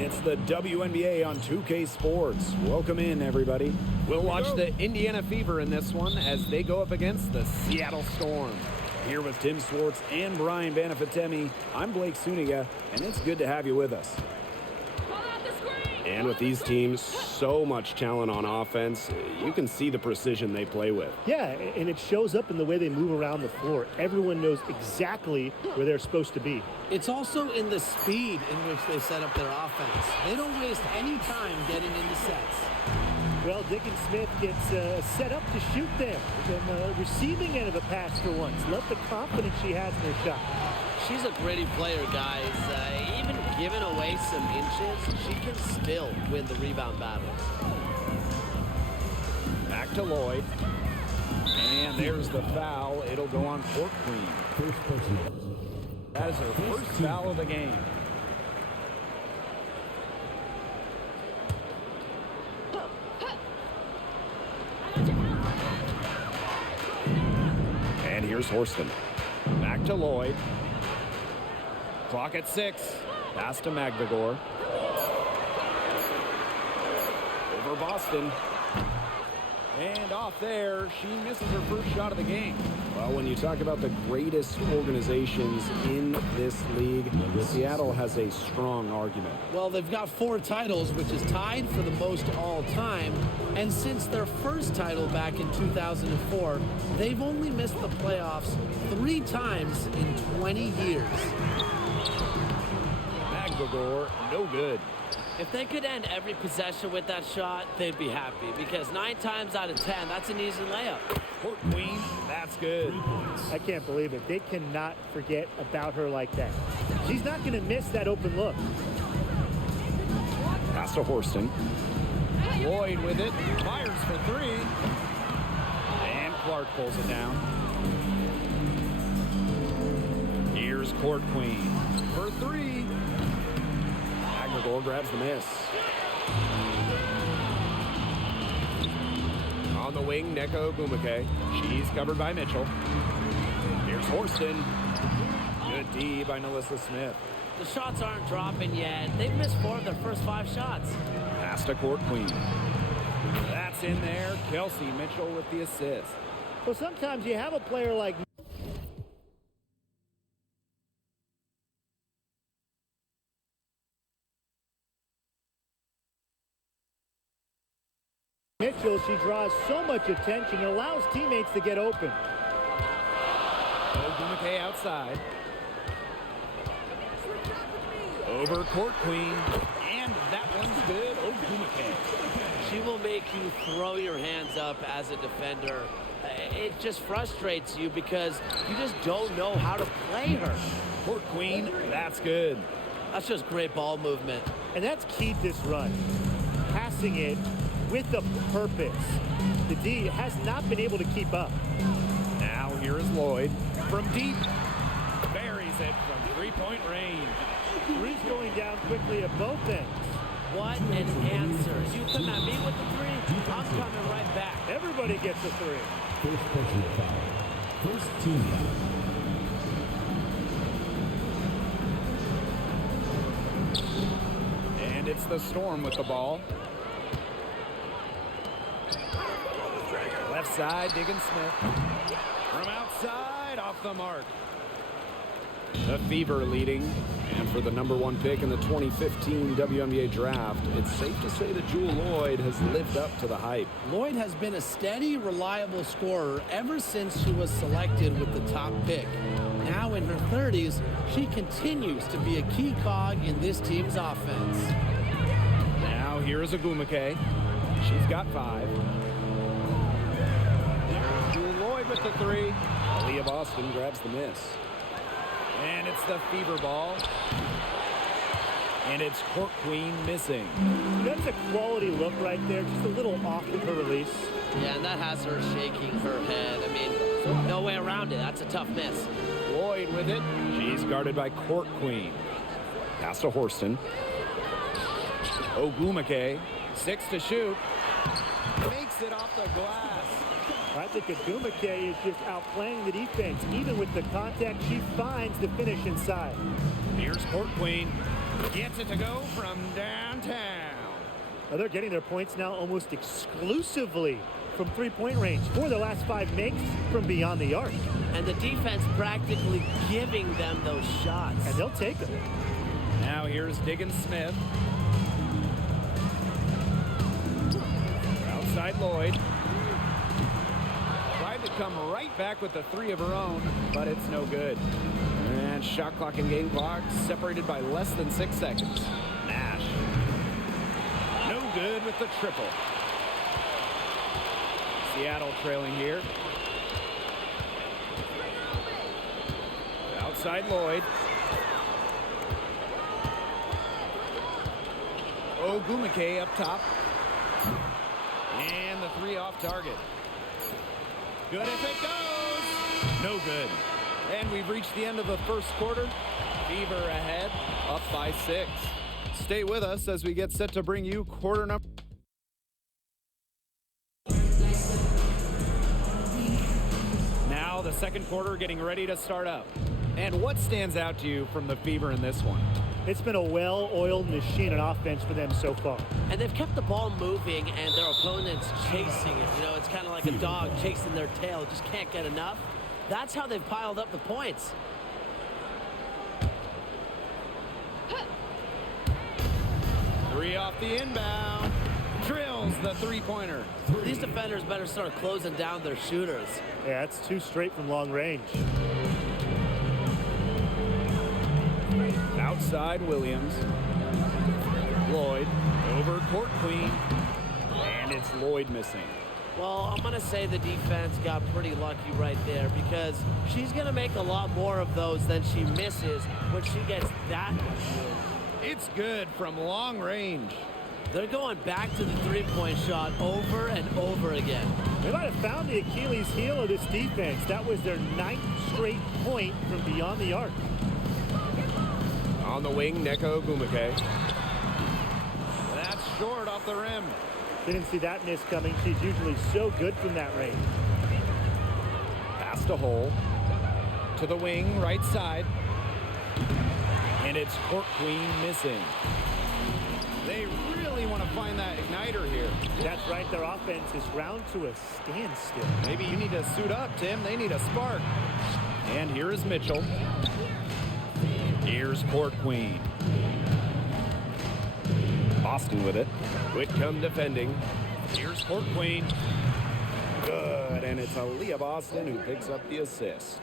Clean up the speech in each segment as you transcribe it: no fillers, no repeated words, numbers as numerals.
It's the WNBA on 2K Sports. Welcome in, everybody. We'll watch the Indiana Fever in this one as they go up against the Seattle Storm. Here with Tim Swartz and Brian Banafitemi, I'm Blake Suniga, and it's good to have you with us. And with these teams, so much talent on offense, you can see the precision they play with. Yeah, and it shows up in the way they move around the floor. Everyone knows exactly where they're supposed to be. It's also in the speed in which they set up their offense. They don't waste any time getting into sets. Well, Diggins Smith gets set up to shoot there. The receiving end of a pass for once. Love the confidence she has in her shot. She's a gritty player, guys. Even giving away some inches, she can still win the rebound battles. Back to Lloyd. And there's the foul. It'll go on Court Queen. That is her first foul of the game. And here's Horston. Back to Lloyd. Clock at 6. Pass to Magdagor. Over Boston. And off there, she misses her first shot of the game. Well, when you talk about the greatest organizations in this league, Seattle has a strong argument. Well, they've got 4 titles, which is tied for the most all time. And since their first title back in 2004, they've only missed the playoffs 3 times in 20 years. Magdagor, no good. If they could end every possession with that shot, they'd be happy, because 9 times out of 10, that's an easy layup. Court Queen, that's good. I can't believe it. They cannot forget about her like that. She's not going to miss that open look. Pass to Horston. Lloyd with it. Fires for 3. And Clark pulls it down. Here's Court Queen for 3. Magdagor grabs the miss. On the wing, Neko Ogwumike. She's covered by Mitchell. Here's Horston. Good D by Nalissa Smith. The shots aren't dropping yet. They've missed 4 of their first 5 shots. Pass to Court Queen. That's in there. Kelsey Mitchell with the assist. Well, sometimes you have a player like Mitchell. She draws so much attention. It allows teammates to get open. Ogwumike outside. Over Court Queen. And that one's good. Ogwumike. She will make you throw your hands up as a defender. It just frustrates you because you just don't know how to play her. Court Queen, that's good. That's just great ball movement. And that's keyed this run. Passing it with a purpose. The D has not been able to keep up. Now here is Lloyd from deep. Buries it from 3-point range. Three's going down quickly at both ends. What an answer. You come at me with the 3, I'm coming right back. Everybody gets a 3. First personal foul. First team foul. And it's the Storm with the ball. Left side, Diggins Smith. From outside, off the mark. The Fever leading. And for the #1 pick in the 2015 WNBA draft, it's safe to say that Jewel Lloyd has lived up to the hype. Lloyd has been a steady, reliable scorer ever since she was selected with the top pick. Now in her 30s, she continues to be a key cog in this team's offense. Now here is Ogwumike. She's got 5. There's Jewel Lloyd with the 3. Aaliyah Boston grabs the miss. And it's the Fever ball. And it's Court Queen missing. That's a quality look right there. Just a little off with her release. Yeah, and that has her shaking her head. I mean, no way around it. That's a tough miss. Lloyd with it. She's guarded by Court Queen. Pass to Horston. Ogwumike. 6 to shoot. Makes it off the glass. I think Ogwumike is just outplaying the defense. Even with the contact, she finds the finish inside. Here's Court Queen. Gets it to go from downtown. They're getting their points now almost exclusively from three-point range. 4 of their last 5 makes from beyond the arc. And the defense practically giving them those shots. And they'll take them. Now here's Diggins Smith. Outside Lloyd. Tried to come right back with the 3 of her own, but it's no good. And shot clock and game clock separated by less than 6 seconds. Nash. No good with the triple. Seattle trailing here. Outside Lloyd. Ogumake up top. And the 3 off target. Good if it goes. No good. And we've reached the end of the first quarter. Fever ahead, up by 6. Stay with us as we get set to bring you quarter number. Now the second quarter getting ready to start up. And what stands out to you from the Fever in this one? It's been a well-oiled machine on offense for them so far. And they've kept the ball moving and their opponents chasing it. You know, it's kind of like a dog chasing their tail, just can't get enough. That's how they've piled up the points. Three off the inbound. Drills the three-pointer. These defenders better start closing down their shooters. Yeah, that's 2 straight from long range. Outside Williams. Lloyd over court queen. And it's Lloyd missing. Well, I'm going to say the defense got pretty lucky right there because she's going to make a lot more of those than she misses when she gets that much room. It's good from long range. They're going back to the three-point shot over and over again. They might have found the Achilles heel of this defense. That was their 9th straight point from beyond the arc. On the wing, Neko Ogumake. That's short off the rim. Didn't see that miss coming. She's usually so good from that range. Past a hole. To the wing, right side. And it's court queen missing. They really want to find that igniter here. That's right. Their offense is ground to a standstill. Maybe you need to suit up, Tim. They need a spark. And here is Mitchell. Here's court queen. Boston with it. Whitcomb defending. Here's court queen. Good. And it's Aaliyah Boston who picks up the assist.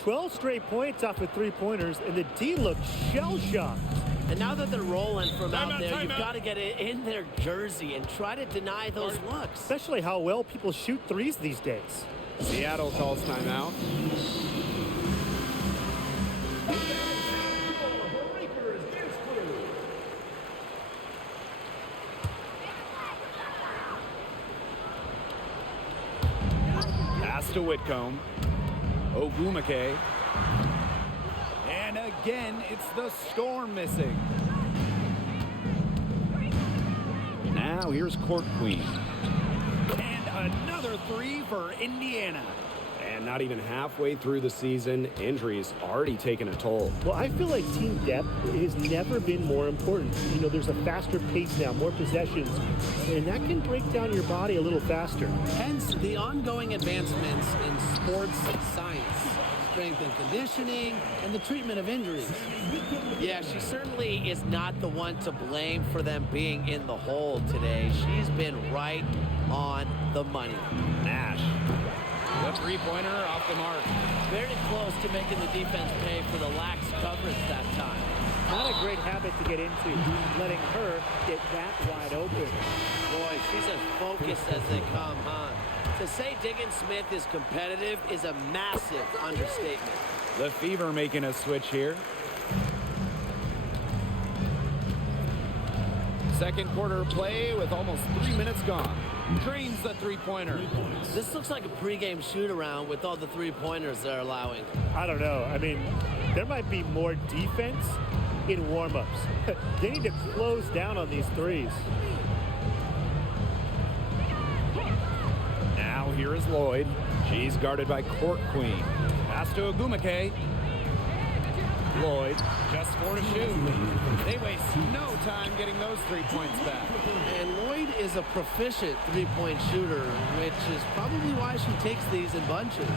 12 straight points off of three-pointers, and the D looks shell-shocked. And now that they're rolling from out there, you've got to get it in their jersey and try to deny those looks. Especially how well people shoot threes these days. Seattle calls timeout. Pass to Whitcomb. Ogumake. And again, it's the Storm missing. Now here's court queen. And another 3 for Indiana. And not even halfway through the season, injuries already taken a toll. Well, I feel like team depth has never been more important. You know, there's a faster pace now, more possessions, and that can break down your body a little faster. Hence the ongoing advancements in sports science, strength and conditioning, and the treatment of injuries. Yeah, she certainly is not the one to blame for them being in the hole today. She's been right on the money. Nash. The three-pointer off the mark. Very close to making the defense pay for the lax coverage that time. Not a great habit to get into, letting her get that wide open. Boy, she's as focused as they come, huh? To say Diggins Smith is competitive is a massive understatement. The Fever making a switch here. Second quarter play with almost 3 minutes gone. Drains the three-pointer. This looks like a pregame shoot-around with all the three-pointers they're allowing. I don't know. I mean, there might be more defense in warm-ups. They need to close down on these threes. Now here is Lloyd. She's guarded by court queen. Pass to Ogumake. Lloyd, just 4 to shoot. They waste no time getting those 3 points back. And Lloyd is a proficient three-point shooter, which is probably why she takes these in bunches.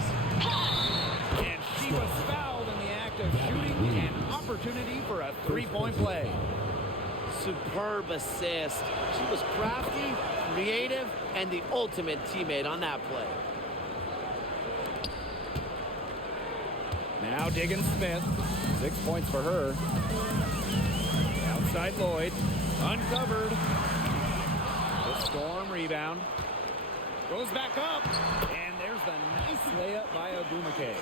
And she was fouled in the act of shooting an opportunity for a three-point play. Superb assist. She was crafty, creative, and the ultimate teammate on that play. Now Diggins Smith, 6 points for her. Outside Lloyd, uncovered. The Storm rebound. Goes back up, and there's the nice layup by Ogumake.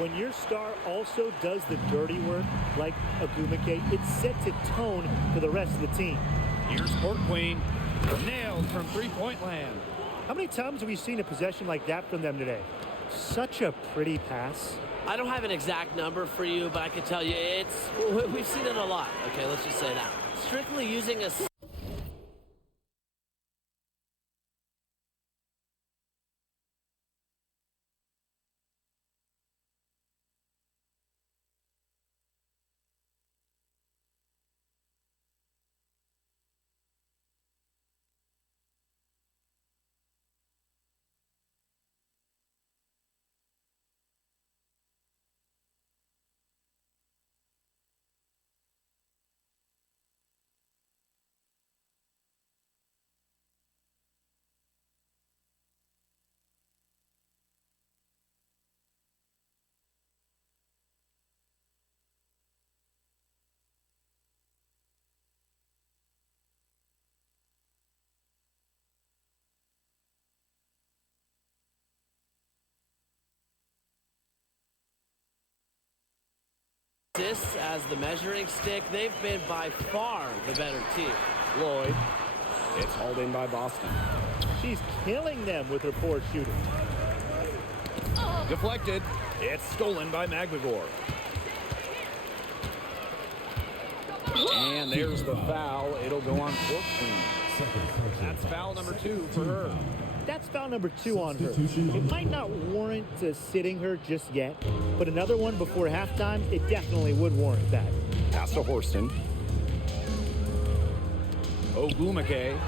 When your star also does the dirty work, like Ogumake, it sets a tone for the rest of the team. Here's Court Queen, nailed from three-point land. How many times have we seen a possession like that from them today? Such a pretty pass. I don't have an exact number for you, but I can tell you we've seen it a lot. Okay, let's just say that. Strictly using a... Assists as the measuring stick, they've been by far the better team. Lloyd, it's hauled in by Boston. She's killing them with her poor shooting. Deflected, it's stolen by McGregor. And there's the foul. It'll go on Court Queen. That's foul number 2 for her. That's foul number 2 on her. It might not warrant sitting her just yet, but another one before halftime, it definitely would warrant that. Pass to Horston. Ogumake.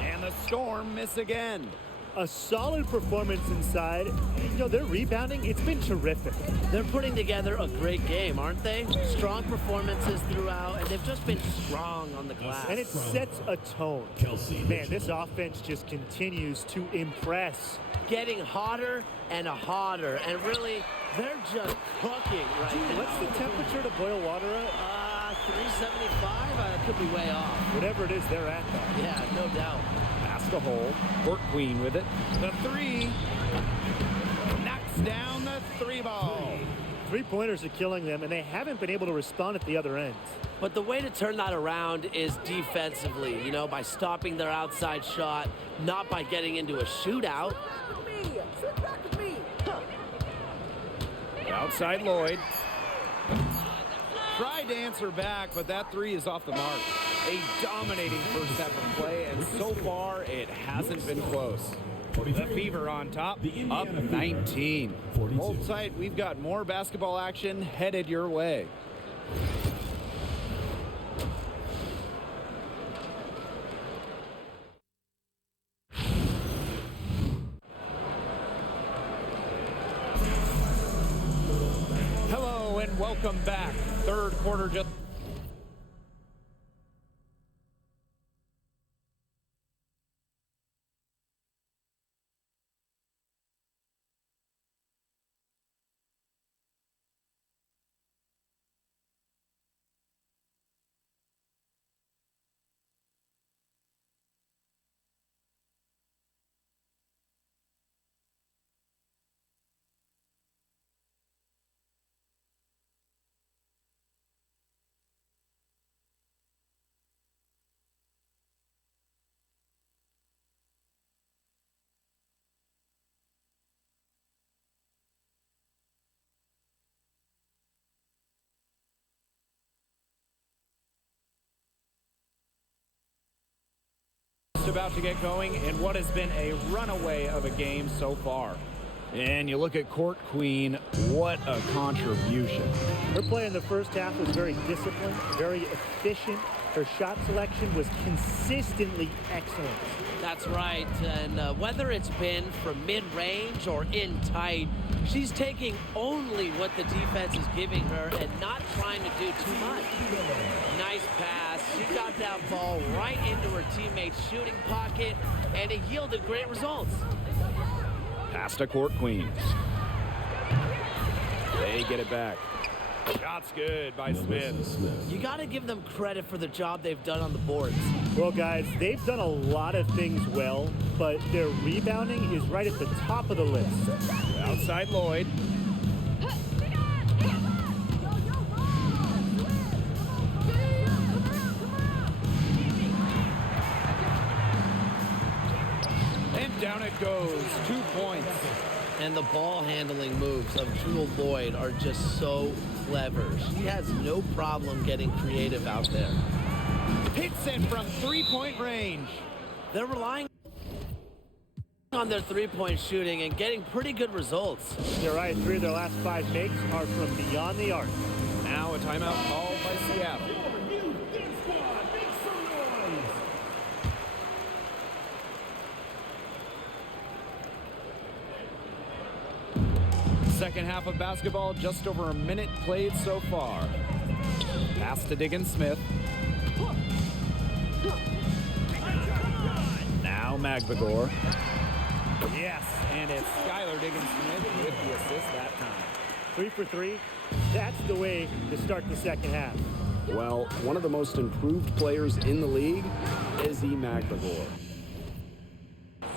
And the Storm miss again. A solid performance inside. You know, their rebounding, it's been terrific. They're putting together a great game, aren't they? Strong performances throughout, and they've just been strong on the glass. And it sets a tone. Man, this offense just continues to impress. Getting hotter and hotter, and really, they're just cooking right now. What's the temperature to boil water at? 375? Could be way off. Whatever it is, they're at that. Yeah, no doubt. Pass to hole. Court Queen with it. The 3. Knocks down the 3-ball. Three-pointers are killing them, and they haven't been able to respond at the other end. But the way to turn that around is defensively, you know, by stopping their outside shot, not by getting into a shootout. Outside Lloyd. Tried to answer back, but that 3 is off the mark. A dominating first half of play, and so far it hasn't been close. The Fever on top, up 19. Hold tight, we've got more basketball action headed your way. Hello and welcome back. Third quarter just... about to get going in what has been a runaway of a game so far. And you look at Court Queen, what a contribution. Her play in the first half was very disciplined, very efficient. Her shot selection was consistently excellent. That's right, and whether it's been from mid-range or in tight, she's taking only what the defense is giving her and not trying to do too much. Nice pass. She got that ball right into her teammate's shooting pocket, and it yielded great results. Pass to Court Queen. They get it back. Shot's good by Smith. You got to give them credit for the job they've done on the boards. Well, guys, they've done a lot of things well, but their rebounding is right at the top of the list. Outside Lloyd. And down it goes. 2 points. And the ball handling moves of Jewel Lloyd are just so clever. She has no problem getting creative out there. Hits it from three-point range. They're relying on their three-point shooting and getting pretty good results. You're right, 3 of their last 5 makes are from beyond the arc. Now a timeout called by Seattle. Second half of basketball, just over a minute played so far. Pass to Diggins-Smith. Now Magbagor. Yes, and it's Skylar Diggins-Smith with the assist that time. 3 for 3. That's the way to start the second half. Well, one of the most improved players in the league is Magbagor.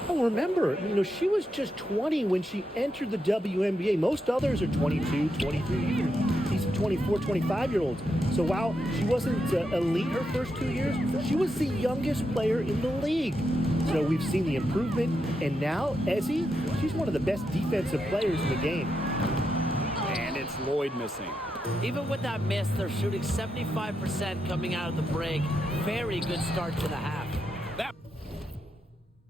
Oh, remember, she was just 20 when she entered the WNBA. Most others are 22, 23, even these 24, 25-year-olds. So while she wasn't elite her first 2 years, she was the youngest player in the league. So we've seen the improvement, and now Ezzy, she's one of the best defensive players in the game. And it's Lloyd missing. Even with that miss, they're shooting 75% coming out of the break. Very good start to the half. That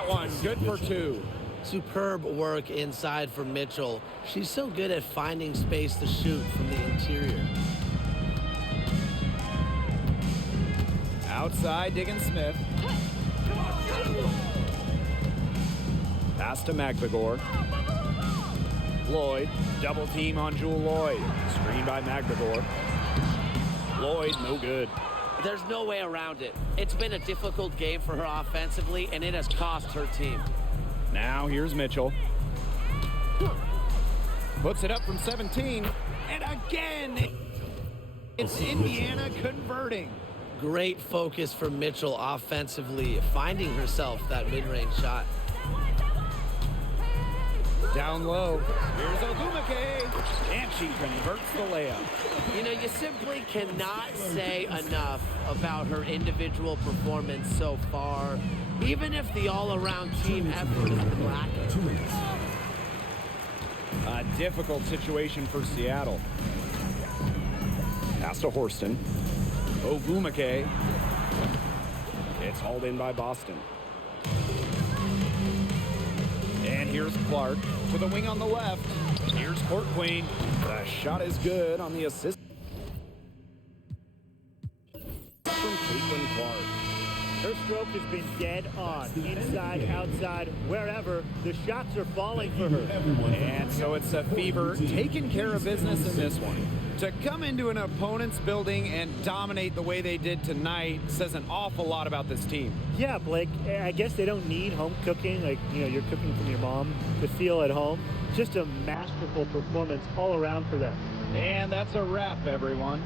one, good for 2. Superb work inside for Mitchell. She's so good at finding space to shoot from the interior. Outside, Diggins-Smith. Pass to Magbagor. Lloyd, double team on Jewel Lloyd. Screen by Magbagor. Lloyd, no good. There's no way around it. It's been a difficult game for her offensively, and it has cost her team. Now here's Mitchell. Puts it up from 17. And again, it's Indiana converting. Great focus for Mitchell offensively, finding herself that mid-range shot. Down low. Here's Ogumake. And she converts the layup. You simply cannot say enough about her individual performance so far, even if the all-around team effort has been lacking. A difficult situation for Seattle. Pass to Horston. Ogumake. It's hauled in by Boston. And here's Clark to the wing on the left. Here's Court Queen. The shot is good on the assist from Caitlin Clark. Her stroke has been dead on. Inside, outside, wherever, the shots are falling for her. And so it's a Fever taking care of business in this one. To come into an opponent's building and dominate the way they did tonight says an awful lot about this team. Yeah, Blake, I guess they don't need home cooking, like, you're cooking from your mom, to feel at home. Just a masterful performance all around for them. And that's a wrap, everyone.